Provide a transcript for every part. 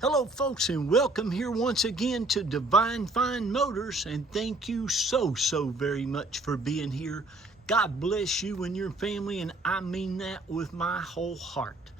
Hello folks, and welcome here once again to Divine Fine Motors, and thank you so very much for being here. God bless you and your family, and I mean that with my whole heart.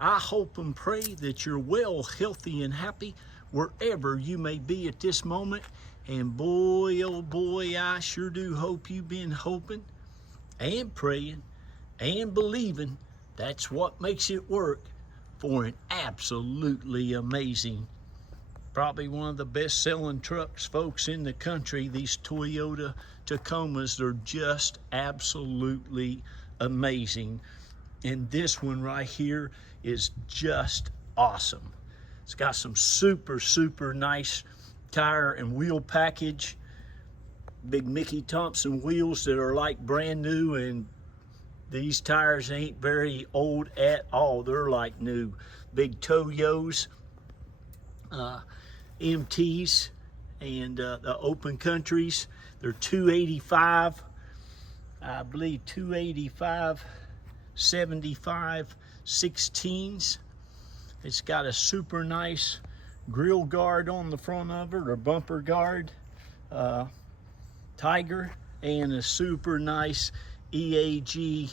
I hope and pray that you're well, healthy, and happy wherever you may be at this moment. And boy, oh boy, I sure do hope you've been hoping and praying and believing. That's what makes it work for an absolutely amazing, probably one of the best selling trucks, folks, in the country. These Toyota Tacomas, they're just absolutely amazing. And this one right here is just awesome. It's got some super nice tire and wheel package, big Mickey Thompson wheels that are like brand new, and these tires ain't very old at all. They're like new. Big Toyos, MTs, and the open countries. They're 285, I believe 285, 75, 16s. It's got a super nice grill guard on the front of it, or bumper guard, Tiger, and a super nice EAG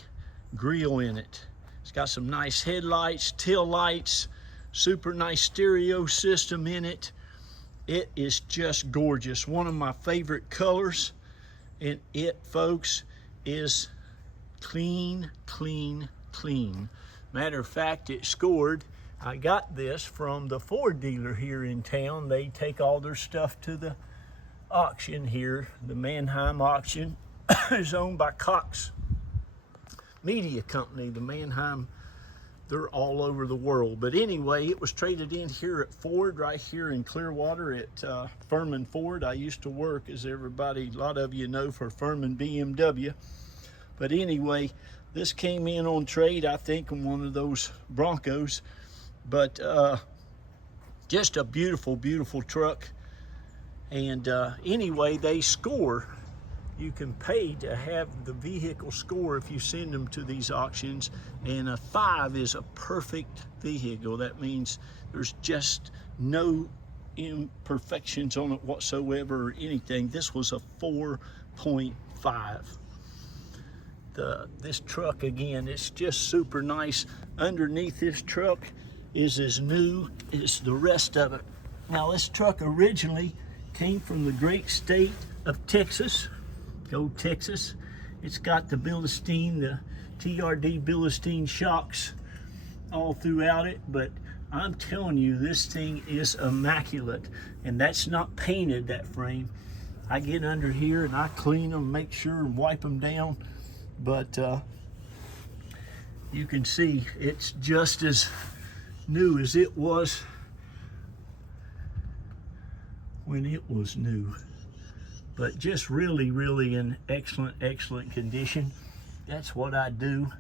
grill in it. It's got some nice headlights, tail lights, super nice stereo system in it. It is just gorgeous. One of my favorite colors in it, folks, is clean. Matter of fact, it scored. I got this from the Ford dealer here in town. They take all their stuff to the auction here. The Mannheim auction is owned by Cox Media Company. The Mannheim, they're all over the world. But anyway, it was traded in here at Ford, right here in Clearwater at Furman Ford. I used to work, as everybody, a lot of you know, for Furman BMW. But anyway, this came in on trade, I think, in one of those Broncos. But just a beautiful truck. And anyway, they score. You can pay to have the vehicle score if you send them to these auctions, and a 5 is a perfect vehicle. That means there's just no imperfections on it whatsoever or anything. This was a 4.5. This truck, again, it's just super nice. Underneath this truck is as new as the rest of it. Now, this truck originally came from the great state of Texas. Go Texas. It's got the Bilstein, the TRD Bilstein shocks all throughout it, but I'm telling you, this thing is immaculate. And that's not painted, that frame. I get under here and I clean them, make sure and wipe them down, but you can see it's just as new as it was when it was new. But just really in excellent condition. That's what I do.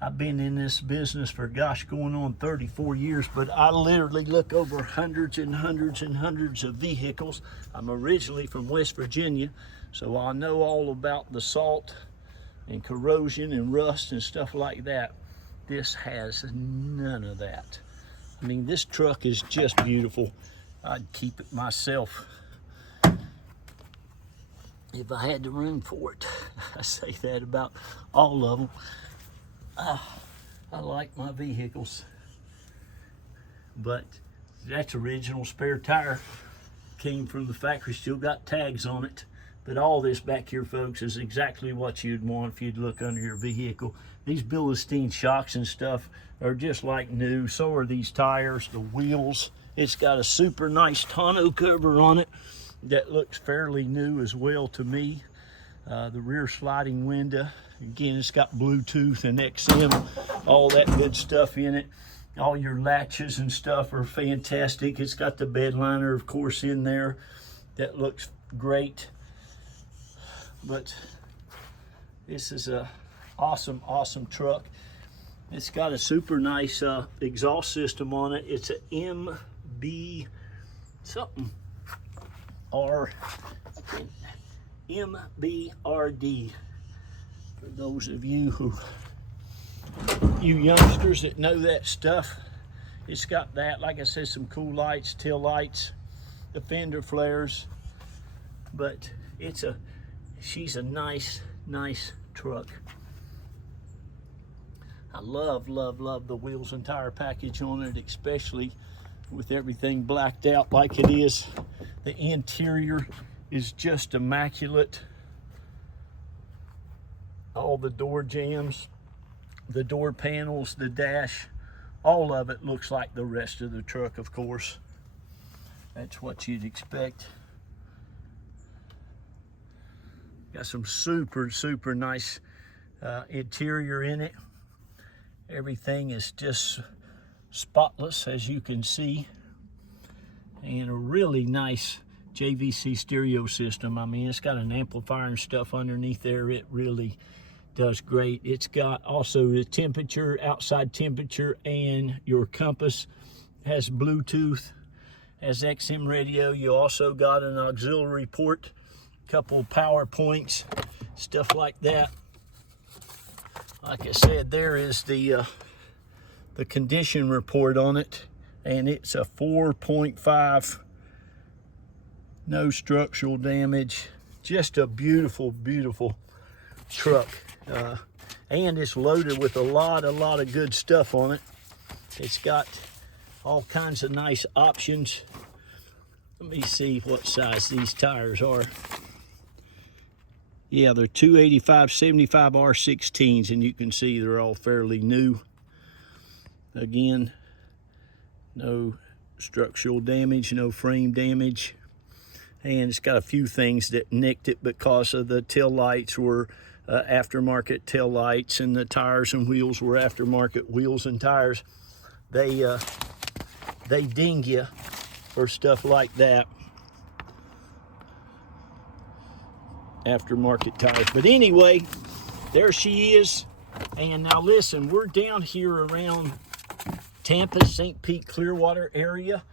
I've been in this business for, gosh, going on 34 years, but I literally look over hundreds and hundreds of vehicles. I'm originally from West Virginia, so I know all about the salt and corrosion and rust and stuff like that. This has none of that. I mean, this truck is just beautiful. I'd keep it myself if I had the room for it. I say that about all of them. I like my vehicles. But that's original spare tire. Came from the factory, still got tags on it. But all this back here, folks, is exactly what you'd want if you'd look under your vehicle. These Bilstein shocks and stuff are just like new. So are these tires, the wheels. It's got a super nice tonneau cover on it that looks fairly new as well to me. The rear sliding window, again, it's got Bluetooth and XM, all that good stuff in it. All your latches and stuff are fantastic. It's got the bed liner, of course, in there. That looks great. But this is a awesome truck. It's got a super nice exhaust system on it. It's a MB something. MBRD, for those of you youngsters that know that stuff. It's got that, like I said, some cool lights, tail lights, the fender flares, but she's a nice truck. I love the wheels and tire package on it, especially with everything blacked out like it is. The interior is just immaculate. All the door jambs, the door panels, the dash, all of it looks like the rest of the truck, of course. That's what you'd expect. Got some super nice interior in it. Everything is just spotless, as you can see, and a really nice JVC stereo system. I mean, it's got an amplifier and stuff underneath there. It really does great. It's got also the temperature, outside temperature, and your compass. Has Bluetooth, has XM radio. You also got an auxiliary port, couple power points, stuff like that. Like I said, there is the condition report on it, and it's a 4.5, no structural damage. Just a beautiful truck, and it's loaded with a lot of good stuff on it. It's got all kinds of nice options. Let me see what size these tires are. Yeah, they're 285/75 R16s, and you can see they're all fairly new. Again, no structural damage, no frame damage. And it's got a few things that nicked it because of the tail lights were aftermarket tail lights, and the tires and wheels were aftermarket wheels and tires. They ding you for stuff like that. Aftermarket tires. But anyway, there she is. And now listen, we're down here around Tampa, St. Pete, Clearwater area.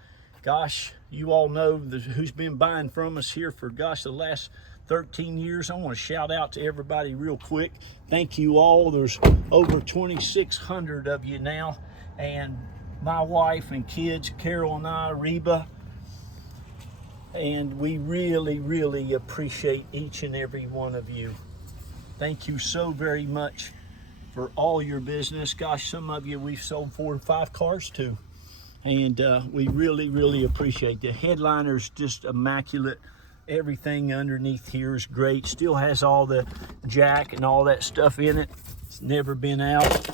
Gosh, you all know who's been buying from us here for, gosh, the last 13 years. I want to shout out to everybody real quick. Thank you all. There's over 2,600 of you now. And my wife and kids, Carol and I, Reba, and we really appreciate each and every one of you. Thank you so very much for all your business. Gosh, some of you we've sold 4 and 5 cars to, and we really appreciate the headliner's just immaculate. Everything underneath here is great. Still has all the jack and all that stuff in it. It's never been out.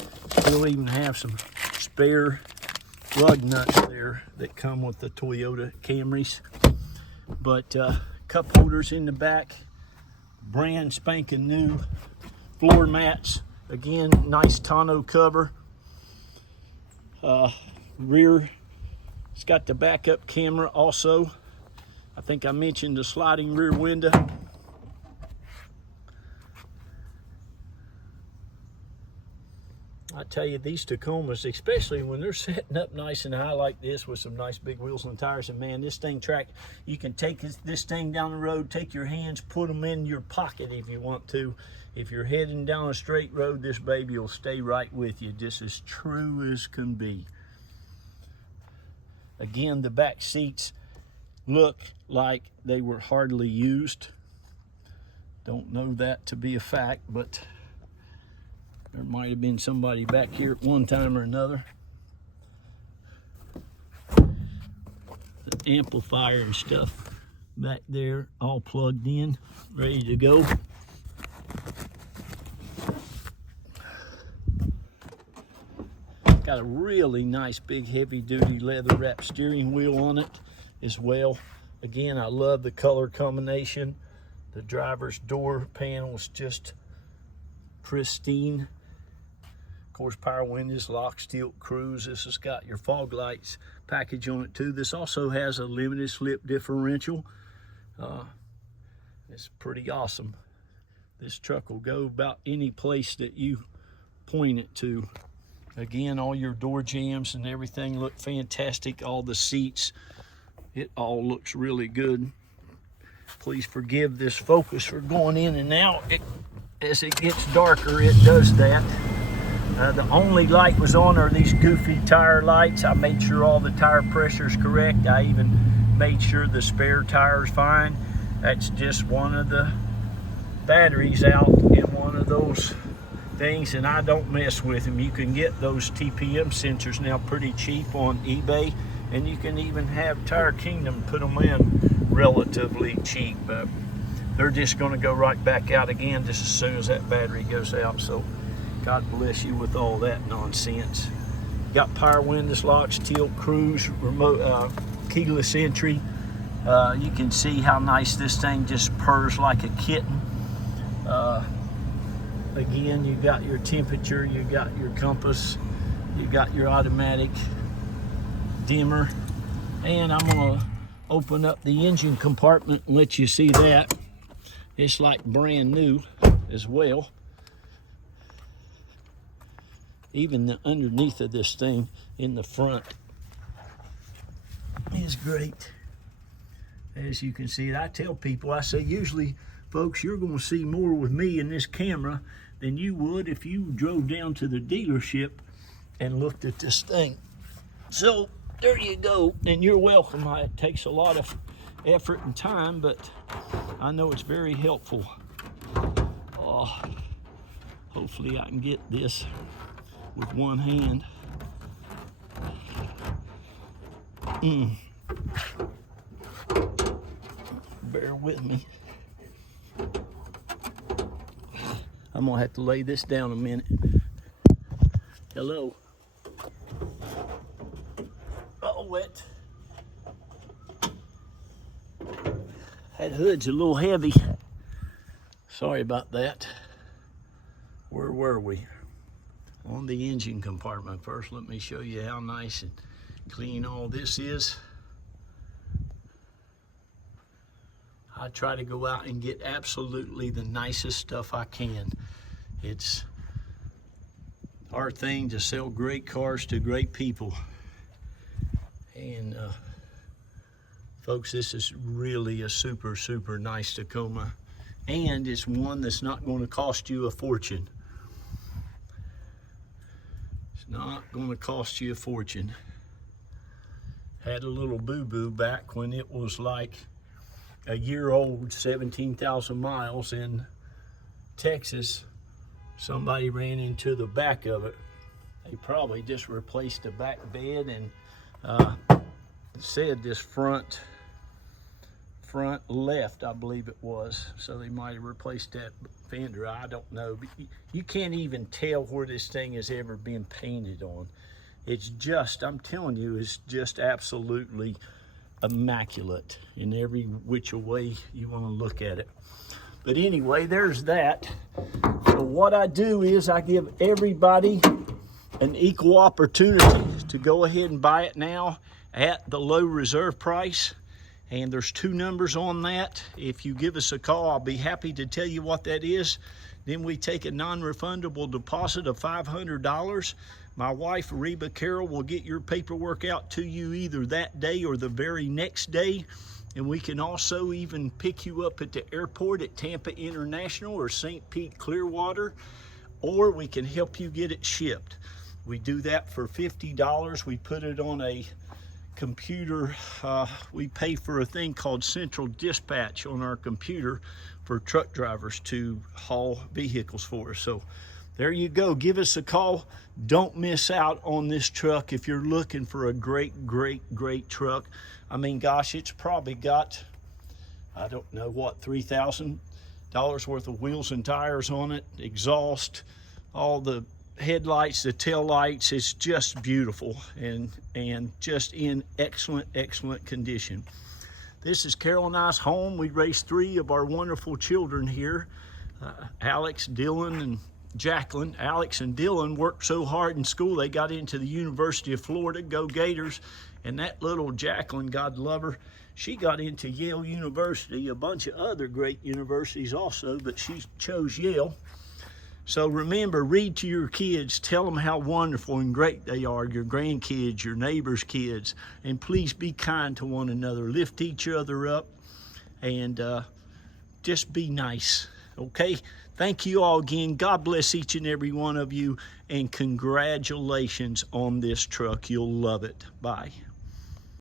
We'll even have some spare lug nuts there that come with the Toyota Camrys. But cup holders in the back, brand spanking new floor mats. Again, nice tonneau cover. Rear, it's got the backup camera also. I think I mentioned the sliding rear window. I tell you, these Tacomas, especially when they're setting up nice and high like this with some nice big wheels and tires, and man, this thing you can take this thing down the road, take your hands, put them in your pocket if you want to. If you're heading down a straight road, this baby will stay right with you, just as true as can be. Again, the back seats look like they were hardly used. Don't know that to be a fact, but there might have been somebody back here at one time or another. The amplifier and stuff back there, all plugged in, ready to go. Got a really nice big heavy duty leather wrapped steering wheel on it as well. Again, I love the color combination. The driver's door panel is just pristine. Of course, power windows, lock, steel cruise. This has got your fog lights package on it too. This also has a limited slip differential. It's pretty awesome. This truck will go about any place that you point it to. Again, all your door jambs and everything look fantastic. All the seats, it all looks really good. Please forgive this focus for going in and out. As it gets darker, it does that. The only light was on are these goofy tire lights. I made sure all the tire pressure is correct. I even made sure the spare tire is fine. That's just one of the batteries out in one of those things, and I don't mess with them. You can get those TPM sensors now pretty cheap on eBay, and you can even have Tire Kingdom put them in relatively cheap. They're just going to go right back out again just as soon as that battery goes out. So God bless you with all that nonsense. Got power window locks, tilt, cruise, remote, keyless entry. You can see how nice this thing just purrs like a kitten. Again, you got your temperature, you got your compass, you got your automatic dimmer, and I'm gonna open up the engine compartment and let you see that. It's like brand new as well. Even the underneath of this thing in the front is great. As you can see, I tell people, I say, usually, folks, you're gonna see more with me in this camera than you would if you drove down to the dealership and looked at this thing. So there you go, and you're welcome. It takes a lot of effort and time, but I know it's very helpful. Hopefully I can get this with one hand. Bear with me. I'm gonna have to lay this down a minute. Hello. Oh, wet. That hood's a little heavy. Sorry about that. Where were we? On the engine compartment. First, let me show you how nice and clean all this is. I try to go out and get absolutely the nicest stuff I can. It's our thing to sell great cars to great people. And folks, this is really a super, super nice Tacoma. And it's one that's not going to cost you a fortune. It's not going to cost you a fortune. Had a little boo-boo back when it was like a year old, 17,000 miles in Texas. Somebody ran into the back of it. They probably just replaced the back bed and said this front left, I believe it was. So they might have replaced that fender. I don't know. But you can't even tell where this thing has ever been painted on. It's just, I'm telling you, it's just absolutely immaculate in every which way you want to look at it. But anyway, there's that. So what I do is I give everybody an equal opportunity to go ahead and buy it now at the low reserve price. And there's two numbers on that. If you give us a call, I'll be happy to tell you what that is. Then we take a non-refundable deposit of $500. My wife, Reba Carroll, will get your paperwork out to you either that day or the very next day. And we can also even pick you up at the airport at Tampa International or St. Pete Clearwater, or we can help you get it shipped. We do that for $50. We put it on a computer. We pay for a thing called Central Dispatch on our computer for truck drivers to haul vehicles for us. So there you go. Give us a call. Don't miss out on this truck if you're looking for a great, great, great truck. I mean, gosh, it's probably got, I don't know what, $3,000 worth of wheels and tires on it, exhaust, all the headlights, the tail lights. It's just beautiful and just in excellent, excellent condition. This is Carol and I's home. We raised three of our wonderful children here, Alex, Dylan, and Jacqueline. Alex and Dylan worked so hard in school, they got into the University of Florida. Go Gators. And that little Jacqueline, God love her, she got into Yale University, a bunch of other great universities also, but she chose Yale. So remember, read to your kids, tell them how wonderful and great they are, your grandkids, your neighbors' kids, and please be kind to one another. Lift each other up and just be nice. Okay, thank you all again. God bless each and every one of you, and congratulations on this truck. You'll love it. Bye.